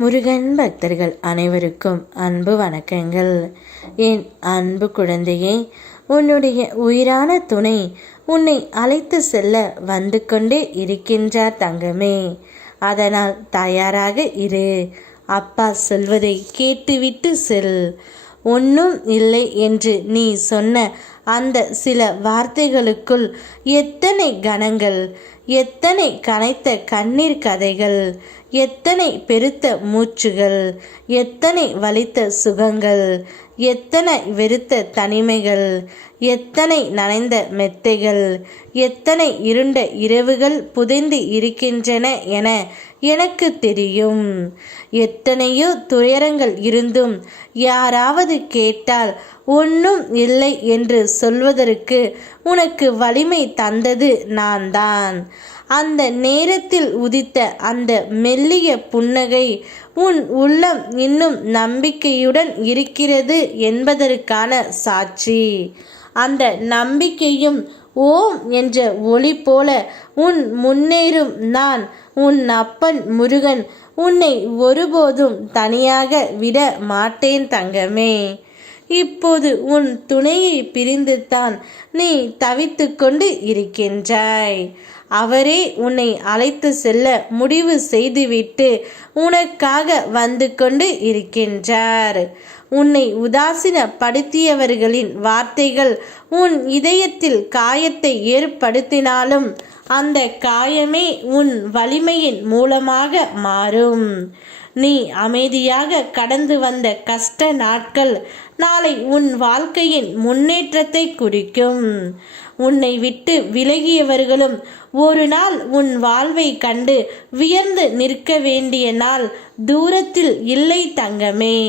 முருகன் பக்தர்கள் அனைவருக்கும் அன்பு வணக்கங்கள். என் அன்பு குழந்தையே, உன்னுடைய உயிரான துணை உன்னை அழைத்து செல்ல வந்து கொண்டே இருக்கின்றார் தங்கமே. அதனால் தயாராக இரு. அப்பா சொல்வதை கேட்டுவிட்டு செல். ஒன்றும் இல்லை என்று நீ சொன்ன அந்த சில வார்த்தைகளுக்குள் எத்தனை கணங்கள், எத்தனை கனைத்த கண்ணீர் கதைகள், எத்தனை பெருத்த மூச்சுகள், எத்தனை வலித்த சுகங்கள், எத்தனை வெறுத்த தனிமைகள், எத்தனை நனைந்த மெத்தைகள், எத்தனை இருண்ட இரவுகள் புதைந்து இருக்கின்றன என எனக்கு தெரியும். எத்தனையோ துயரங்கள் இருந்தும் யாராவது கேட்டால் ஒன்றும் இல்லை என்று சொல்வதற்கு உனக்கு வலிமை தந்தது நான் தான். அந்த நேரத்தில் உதித்த அந்த மெல்லிய புன்னகை உன் உள்ளம் இன்னும் நம்பிக்கையுடன் இருக்கிறது என்பதற்கான சாட்சி. அந்த நம்பிக்கையும் ஓம் என்ற ஒளி போல உன் முன்னேறும் நான், உன் அப்பன் முருகன், உன்னை ஒருபோதும் தனியாக விட மாட்டேன் தங்கமே. இப்போது உன் துணையை பிரிந்துதான் நீ தவித்து கொண்டு இருக்கின்றாய். அவரே உன்னை அழைத்து செல்ல முடிவு செய்துவிட்டு உனக்காக வந்து கொண்டு இருக்கின்றார். உன்னை உதாசீனப்படுத்தியவர்களின் வார்த்தைகள் உன் இதயத்தில் காயத்தை ஏற்படுத்தினாலும் அந்த காயமே உன் வலிமையின் மூலமாக மாறும். நீ அமைதியாக கடந்து வந்த கஷ்ட நாட்கள் நாளை உன் வாழ்க்கையின் முன்னேற்றத்தை குறிக்கும். உன்னை விட்டு விலகியவர்களும் ஒரு நாள் உன் வாழ்வை கண்டு வியர்ந்து நிற்க வேண்டிய நாள் தூரத்தில் இல்லை தங்கமே.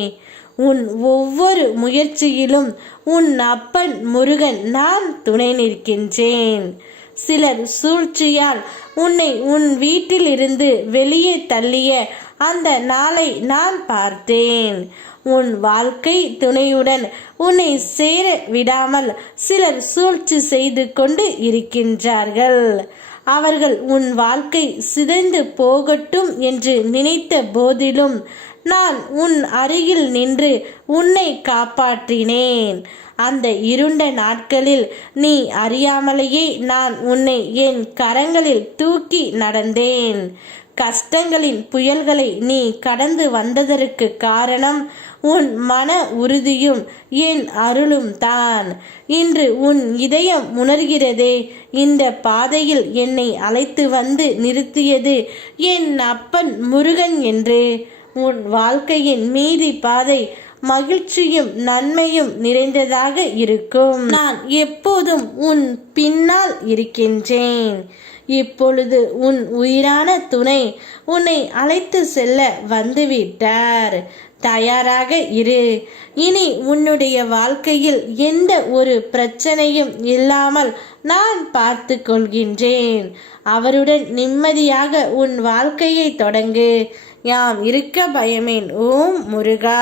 உன் ஒவ்வொரு முயற்சியிலும் உன் அப்பன் முருகன் நான் துணை நிற்கின்றேன். சிலர் சூழ்ச்சியால் உன்னை உன் வீட்டிலிருந்து வெளியே தள்ளிய அந்த நாளை நான் பார்த்தேன். உன் வாழ்க்கை துணையுடன் உன்னை சேர விடாமல் சிலர் சூழ்ச்சி செய்து கொண்டு இருக்கின்றார்கள். அவர்கள் உன் வாழ்க்கை சிதைந்து போகட்டும் என்று நினைத்த போதிலும் நான் உன் அருகில் நின்று உன்னை காப்பாற்றினேன். அந்த இருண்ட நாட்களில் நீ அறியாமலேயே நான் உன்னை என் கரங்களில் தூக்கி நடந்தேன். கஷ்டங்களின் புயல்களை நீ கடந்து வந்ததற்கு காரணம் உன் மன உறுதியும் என் அருளும் தான். இன்று உன் இதயம் உணர்கிறதே, இந்த பாதையில் என்னை அழைத்து வந்து நிறுத்தியது என் அப்பன் முருகன் என்று. உன் வாழ்க்கையின் மீதி பாதை மகிழ்ச்சியும் நன்மையும் நிறைந்ததாக இருக்கும். நான் எப்போதும் உன் பின்னால் இருக்கின்றேன். இப்பொழுது உன் உயிரான துணை உன்னை அழைத்து செல்ல வந்துவிட்டார். தயாராக இரு. இனி உன்னுடைய வாழ்க்கையில் எந்த ஒரு பிரச்சனையும் இல்லாமல் நான் பார்த்து கொள்கின்றேன். அவருடன் நிம்மதியாக உன் வாழ்க்கையை தொடங்கு. யாம் இருக்க பயமேன். ஓம் முருகா.